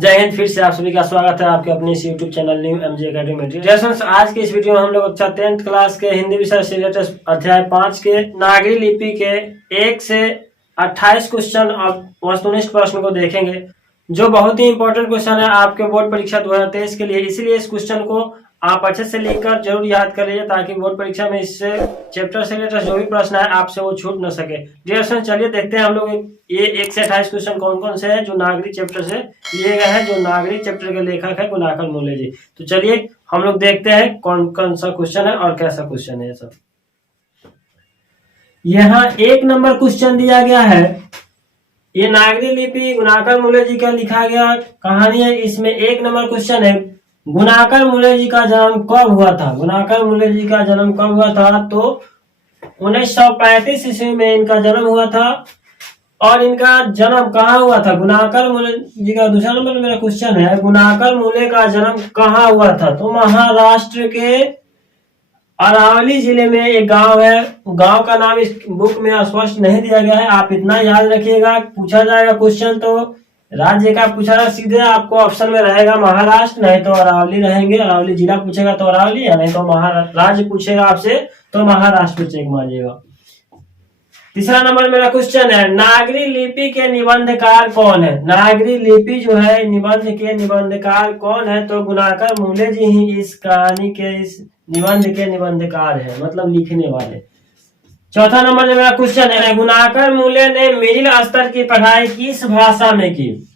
जय हिंद। फिर से आप सभी का स्वागत है आपके अपने इस YouTube channel new MG academy में। डियर स्टूडेंट्स, आज के इस वीडियो में हम लोग कक्षा 10th क्लास के हिंदी विषय से रिलेटेड अध्याय 5 के नागरी लिपि के 1 से 28 क्वेश्चन और वस्तुनिष्ठ प्रश्न को देखेंगे, जो बहुत ही इंपॉर्टेंट क्वेश्चन है आपके बोर्ड परीक्षा 2023 के लिए। इसीलिए इस क्वेश्चन को आप अच्छे से लिखकर जरूर याद कर लीजिए, ताकि बोर्ड परीक्षा में इससे चैप्टर से रिलेटेड जो भी प्रश्न है आपसे वो छूट न सके। डियर स्टूडेंट, चलिए देखते हैं हम लोग ये 1 से 28 क्वेश्चन कौन कौन से हैं जो नागरी चैप्टर से लिए गए हैं, जो नागरी चैप्टर के लेखक है गुणाकर मूले जी। तो चलिए हम लोग देखते हैं कौन कौन सा क्वेश्चन है और कैसा क्वेश्चन है। सब यहाँ 1 नंबर क्वेश्चन दिया गया है। ये नागरी लिपि गुणाकर मूले जी का लिखा गया कहानी है। इसमें 1 नंबर क्वेश्चन है, गुणाकर मूले जी का जन्म कब हुआ था। गुणाकर मूले जी का जन्म कब हुआ था? तो 1935 ईस्वी में इनका जन्म हुआ था। और इनका जन्म कहाँ हुआ था? गुणाकर मूले जी का दूसरा नंबर मेरा क्वेश्चन है, गुणाकर मूले का जन्म कहाँ हुआ था? तो महाराष्ट्र के अरावली जिले में एक गांव है। गांव का नाम इस बुक में स्पष्ट नहीं दिया गया है, आप इतना याद रखिएगा। पूछा जाएगा क्वेश्चन तो राज्य का पूछा, सीधे आपको ऑप्शन में रहेगा महाराष्ट्र, नहीं तो अरावली रहेंगे। अरावली जिला पूछेगा तो अरावली, या नहीं तो राज्य पूछेगा आपसे तो महाराष्ट्र चेक मारिएगा। तीसरा नंबर मेरा क्वेश्चन है, नागरी लिपि के निबंधकार कौन है? नागरी लिपि जो है निबंध के निबंधकार कौन है? तो गुणाकर मूले जी ही इस कहानी के, इस निबंध के निबंधकार है, मतलब लिखने वाले। चौथा नंबर जो मेरा क्वेश्चन है, गुणाकर मूले ने मिडिल स्तर की पढ़ाई किस भाषा में की?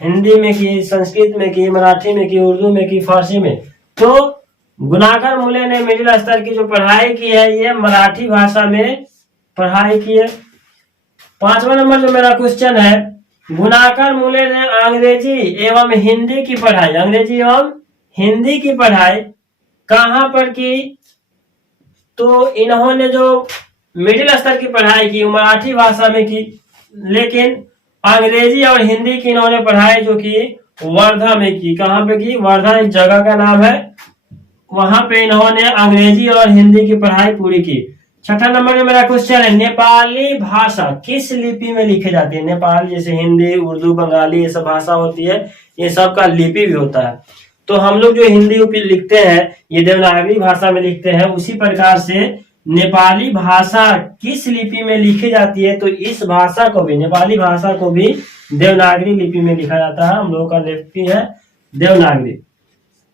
हिंदी में की, संस्कृत में की, मराठी में की, उर्दू में की, फारसी में? तो गुणाकर मूले ने मिडिल स्तर की जो पढ़ाई की है ये मराठी भाषा में पढ़ाई की है। 5वां नंबर जो मेरा क्वेश्चन है, गुणाकर मूले ने अंग्रेजी एवं हिंदी की पढ़ाई, अंग्रेजी एवं हिंदी की पढ़ाई कहाँ पर की? तो इन्होंने जो मिडिल स्तर की पढ़ाई की मराठी भाषा में की, लेकिन अंग्रेजी और हिंदी की इन्होंने पढ़ाई जो की वर्धा में की। कहाँ पे की? वर्धा एक जगह का नाम है, वहां पे इन्होंने अंग्रेजी और हिंदी की पढ़ाई पूरी की। छठा नंबर में मेरा क्वेश्चन है, नेपाली भाषा किस लिपि में लिखी जाती है? नेपाल जैसे हिंदी, उर्दू, बंगाली ये सब भाषा होती है, ये सब का लिपि भी होता है। तो हम लोग जो हिंदी लिखते हैं ये देवनागरी भाषा में लिखते हैं, उसी प्रकार से नेपाली भाषा किस लिपि में लिखी जाती है? तो इस भाषा को भी, नेपाली भाषा को भी देवनागरी लिपि में लिखा जाता है। हम लोगों का लिपि है देवनागरी।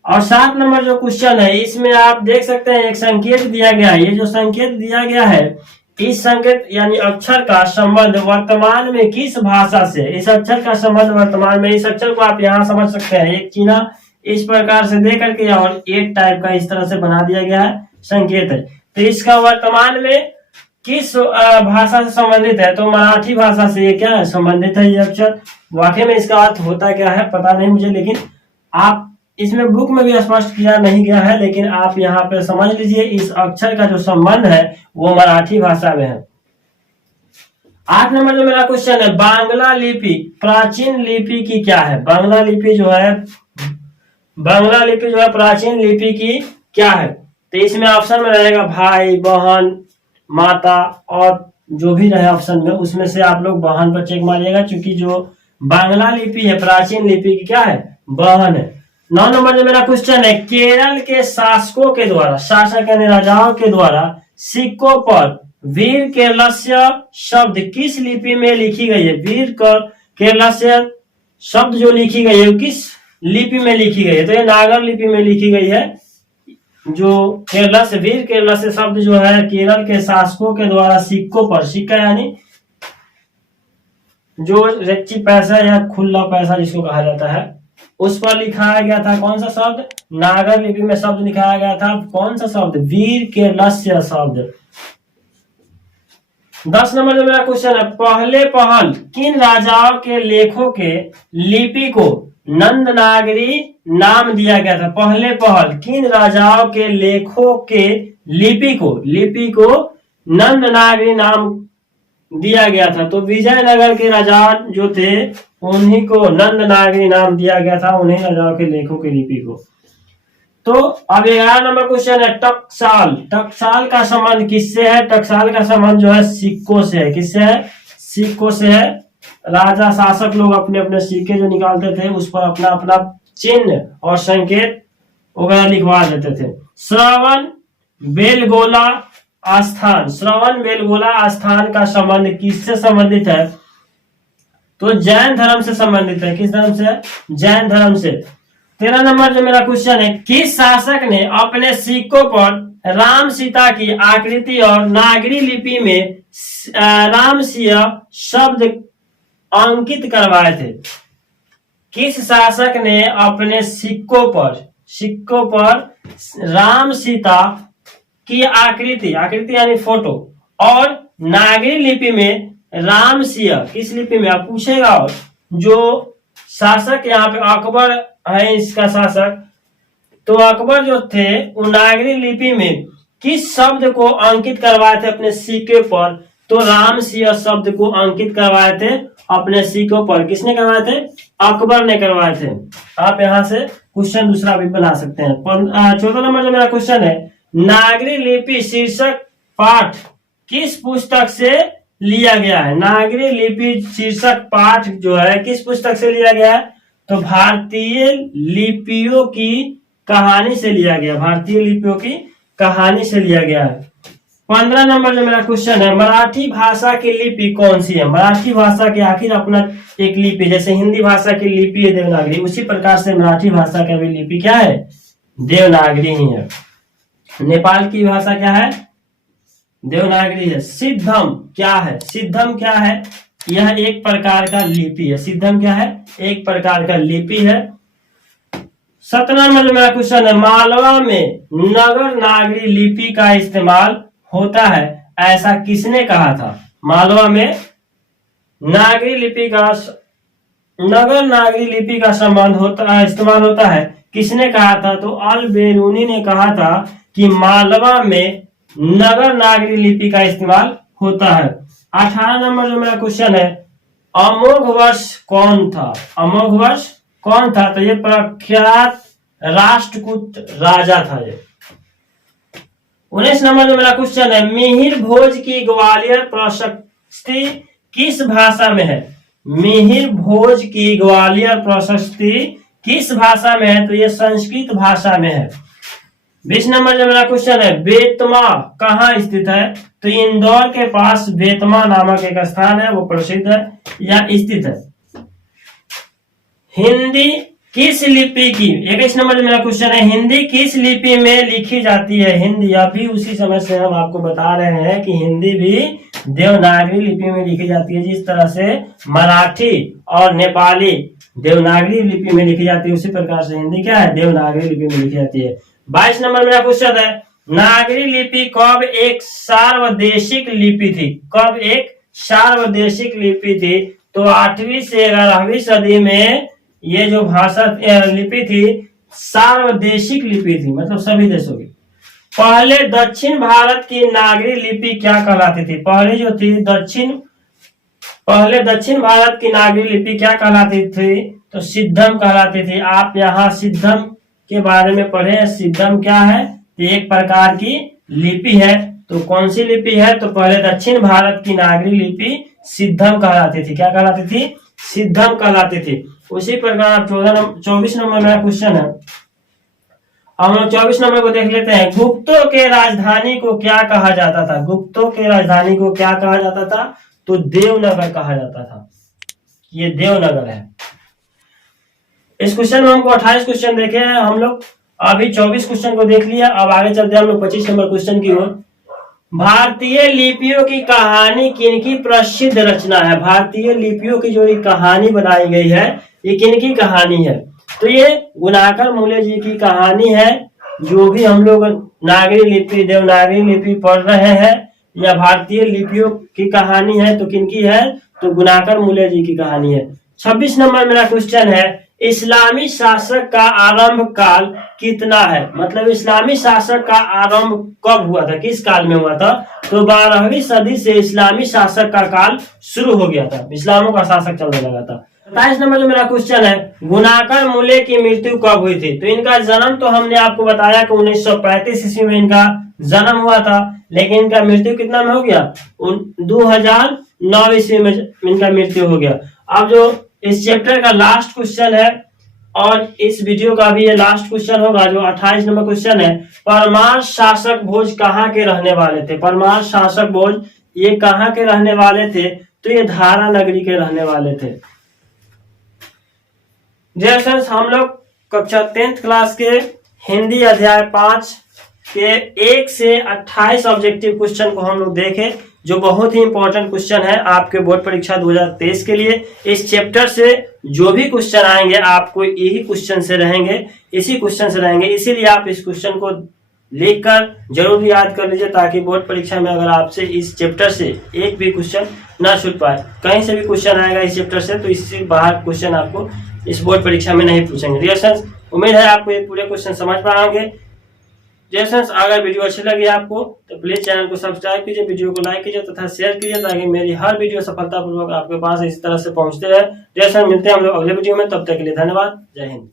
और 7 नंबर जो क्वेश्चन है, इसमें आप देख सकते हैं एक संकेत दिया गया है। ये जो संकेत दिया गया है, इस संकेत यानी अक्षर का संबंध वर्तमान में किस भाषा से? इस अक्षर का संबंध वर्तमान में, इस अक्षर को आप यहाँ समझ सकते हैं, एक चिन्ह इस प्रकार से दे करके और एक टाइप का इस तरह से बना दिया गया है, संकेत है। तो इसका वर्तमान में किस भाषा से संबंधित है? तो मराठी भाषा से ये क्या है? संबंधित है ये अक्षर। वाकई में इसका अर्थ होता क्या है पता नहीं मुझे, लेकिन आप इसमें बुक में भी स्पष्ट किया नहीं गया है, लेकिन आप यहाँ पे समझ लीजिए इस अक्षर का जो संबंध है वो मराठी भाषा में है। 8 नंबर जो मेरा क्वेश्चन है, बांग्ला लिपि प्राचीन लिपि की क्या है? बांग्ला लिपि जो है प्राचीन लिपि की क्या है? तो इसमें ऑप्शन में रहेगा भाई, बहन, माता, और जो भी रहे ऑप्शन में उसमें से आप लोग बहन पर चेक मारिएगा, क्योंकि जो बांग्ला लिपि है प्राचीन लिपि की क्या है? बहन है। 9 नंबर जो मेरा क्वेश्चन है, केरल के शासकों के द्वारा, शासक यानी राजाओं के द्वारा सिक्कों पर वीर केरलस्य शब्द किस लिपि में लिखी गई है? वीर केरलस्य शब्द जो लिखी गई है किस लिपि में लिखी गई है? तो ये नागर लिपि में लिखी गई है। जो केरल से, वीर केरल से शब्द जो है केरल के शासकों के द्वारा सिक्कों पर, सिक्का यानी जो रेच्ची पैसा या खुला पैसा जिसको कहा जाता है, उस पर लिखाया गया था। कौन सा शब्द? नागर लिपि में शब्द लिखाया गया था। कौन सा शब्द? वीर केरलस्य शब्द। 10 नंबर जो मेरा क्वेश्चन है, पहले पहल किन राजाओं के लेखों के लिपि को नंद नागरी नाम दिया गया था? पहले पहल किन राजाओं के लेखों के लिपि को नंद नागरी नाम दिया गया था? तो विजयनगर के राजा जो थे उन्हीं को नंद नागरी नाम दिया गया था, उन्हीं राजाओं के लेखों के लिपि को। तो अब 11 नंबर क्वेश्चन है, टकसाल। टकसाल का संबंध किससे है? टकसाल का संबंध जो है सिक्कों से है। किससे है? सिक्कों से है। राजा शासक लोग अपने अपने सिक्के जो निकालते थे उस पर अपना अपना चिन्ह और संकेत वगैरह लिखवा देते थे। श्रवण बेलगोला आस्थान, श्रवण बेलगोला आस्थान का संबंध किससे संबंधित है? तो जैन धर्म से संबंधित है। किस धर्म से? जैन धर्म से। 13 नंबर जो मेरा क्वेश्चन है, किस शासक ने अपने सिक्कों पर राम सीता की आकृति और नागरी लिपि में राम सिया शब्द अंकित करवाए थे? किस शासक ने अपने सिक्कों पर राम सीता की आकृति यानी फोटो और नागरी लिपि में राम सिया, किस लिपि में आप पूछेगा? और जो शासक यहाँ पे अकबर है इसका शासक, तो अकबर जो थे वो नागरी लिपि में किस शब्द को अंकित करवाए थे अपने सिक्के पर? तो राम सिया शब्द को अंकित करवाए थे अपने सिक्कों पर। किसने करवाए थे? अकबर ने करवाए थे। आप यहाँ से क्वेश्चन दूसरा भी बना सकते हैं। 14 नंबर जो मेरा क्वेश्चन है, नागरी लिपि शीर्षक पाठ किस पुस्तक से लिया गया है? नागरी लिपि शीर्षक पाठ जो है किस पुस्तक से लिया गया है? तो भारतीय लिपियों की कहानी से लिया गया। भारतीय लिपियों की कहानी से लिया गया है। 15 नंबर जो मेरा क्वेश्चन है, मराठी भाषा की लिपि कौन सी है? मराठी भाषा के आखिर अपना एक लिपि, जैसे हिंदी भाषा की लिपि है देवनागरी, उसी प्रकार से मराठी भाषा का भी लिपि क्या है? देवनागरी ही है। नेपाल की भाषा क्या है? देवनागरी है। सिद्धम क्या है? सिद्धम क्या है? यह एक प्रकार का लिपि है। सिद्धम क्या है? एक प्रकार का लिपि है। 17 नंबर मेरा क्वेश्चन है, मालवा में नगर नागरी लिपि का इस्तेमाल होता है, ऐसा किसने कहा था? मालवा में नागरी लिपि का नगर नागरी लिपि का संबंध होता है, इस्तेमाल होता है, किसने कहा था? तो अल बेरूनी ने कहा था कि मालवा में नगर नागरी लिपि का इस्तेमाल होता है। 18 नंबर जो मेरा क्वेश्चन है, अमोघ वर्ष कौन था? अमोघ वर्ष कौन था? तो ये प्रख्यात राष्ट्रकूट राजा था ये। 19 नंबर जो मेरा क्वेश्चन है, मिहिर भोज की ग्वालियर प्रशस्ति किस भाषा में है? मिहिर भोज की ग्वालियर प्रशस्ति किस भाषा में है? तो ये संस्कृत भाषा में है। 20 नंबर जो मेरा क्वेश्चन है, बेतमा कहाँ स्थित है? तो इंदौर के पास बेतमा नामक एक स्थान है, वो प्रसिद्ध है या स्थित है। हिंदी किस लिपि की, 21 नंबर जो मेरा क्वेश्चन है, हिंदी किस लिपि में लिखी जाती है? हिंदी अभी उसी समय से हम आपको बता रहे हैं कि हिंदी भी देवनागरी लिपि में लिखी जाती है। जिस तरह से मराठी और नेपाली देवनागरी लिपि में लिखी जाती है, उसी प्रकार से हिंदी क्या है? देवनागरी लिपि में लिखी जाती है। 22 नंबर मेरा क्वेश्चन है, नागरी लिपि कब एक सार्वदेशिक लिपि थी? कब एक सार्वदेशिक लिपि थी? तो 8वीं से 11वीं सदी में ये जो भाषा लिपि थी सार्वदेशिक लिपि थी, मतलब सभी देशों की। पहले दक्षिण भारत की नागरी लिपि क्या कहलाती थी? पहले जो थी पहले दक्षिण भारत की नागरी लिपि क्या कहलाती थी? तो सिद्धम कहलाती थी। आप यहाँ सिद्धम के बारे में पढ़े। सिद्धम क्या है? तो एक प्रकार की लिपि है। तो कौन सी लिपि है? तो पहले दक्षिण भारत की नागरी लिपि सिद्धम कहलाती थी। क्या कहलाती थी? सिद्धम कहलाती थी। उसी प्रकार 24 नंबर मेरा क्वेश्चन है, हम लोग 24 नंबर को देख लेते हैं। गुप्तों के राजधानी को क्या कहा जाता था? गुप्तों के राजधानी को क्या कहा जाता था? तो देवनगर कहा जाता था। ये देवनगर है। इस क्वेश्चन में हमको 28 क्वेश्चन देखे हैं हम लोग, अभी 24 क्वेश्चन को देख लिया। अब आगे चलते हैं हम लोग 25 नंबर क्वेश्चन की ओर। भारतीय लिपियों की कहानी किनकी प्रसिद्ध रचना है? भारतीय लिपियों की जो कहानी बनाई गई है, ये किनकी कहानी है? तो ये गुणाकर मूल्य जी की कहानी है। जो भी हम लोग नागरी लिपि देवनागरी लिपि पढ़ रहे हैं या भारतीय लिपियों की कहानी है, तो किनकी है? तो गुणाकर मूल्य जी की कहानी है। 26 नंबर मेरा क्वेश्चन है, इस्लामी शासक का आरंभ काल कितना है? मतलब इस्लामी शासक का आरंभ कब हुआ था? किस काल में हुआ था? तो 12वीं सदी से इस्लामी शासक का काल शुरू हो गया था। इस्लामों का शासक चलने लगा था। 27 नंबर जो मेरा क्वेश्चन है, गुणाकर मूल्य की मृत्यु कब हुई थी? तो इनका जन्म तो हमने आपको बताया कि 1935 ईस्वी में इनका जन्म हुआ था, लेकिन इनका मृत्यु कितना में हो गया? 9 ईस्वी में इनका मृत्यु हो गया। अब जो इस चैप्टर का लास्ट क्वेश्चन है और इस वीडियो का भी ये लास्ट क्वेश्चन होगा, जो 28 नंबर क्वेश्चन है, परमार शासक भोज कहाँ के रहने वाले थे? परमार शासक भोज ये कहाँ के रहने वाले थे? तो ये धारा नगरी के रहने वाले थे। जैसे हम लोग कक्षा 10th क्लास के हिंदी अध्याय 5 के 1 से 28 ऑब्जेक्टिव क्वेश्चन को हम लोग देखे, जो बहुत ही इंपॉर्टेंट क्वेश्चन है आपके बोर्ड परीक्षा 2023 के लिए। इस चैप्टर से जो भी क्वेश्चन आएंगे आपको यही क्वेश्चन से रहेंगे, इसी क्वेश्चन से रहेंगे, इसीलिए आप इस क्वेश्चन को लिखकर जरूर याद कर लीजिए, ताकि बोर्ड परीक्षा में अगर आपसे इस चैप्टर से एक भी क्वेश्चन ना छूट पाए। कहीं से भी क्वेश्चन आएगा इस चैप्टर से तो इससे बाहर क्वेश्चन आपको इस बोर्ड परीक्षा में नहीं पूछेंगे। डियर स्टूडेंट्स, उम्मीद है आपको ये पूरे क्वेश्चन समझ पाएंगे। डियर स्टूडेंट्स, अगर वीडियो अच्छी लगी आपको तो प्लीज चैनल को सब्सक्राइब कीजिए, वीडियो को लाइक कीजिए तथा शेयर कीजिए, ताकि मेरी हर वीडियो सफलतापूर्वक आपके पास इसी तरह से पहुंचते रहे। डियर स्टूडेंट्स, मिलते हैं हम लोग अगले वीडियो में, तब तक के लिए धन्यवाद। जय हिंद।